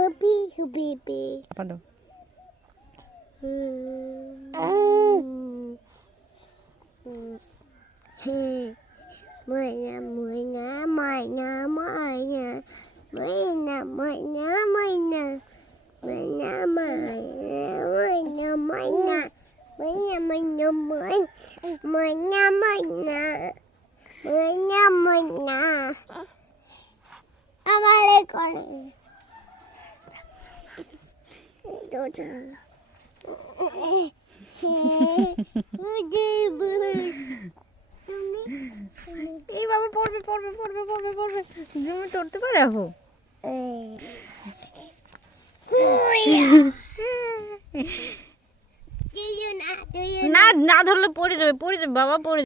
Puppy, baby. পড়ো। Moina, moina, moina, moina, moina, moina, moina, moina, moina, moina, moina, moina, moina, moina, moina, moina. আমারে করে দোটা এই বাবা পড়বে পড়বে পড়বে পড়বে পড়বে জমি ধরতে পারে আপু না না ধরলে পড়ে যাবে বাবা পড়ে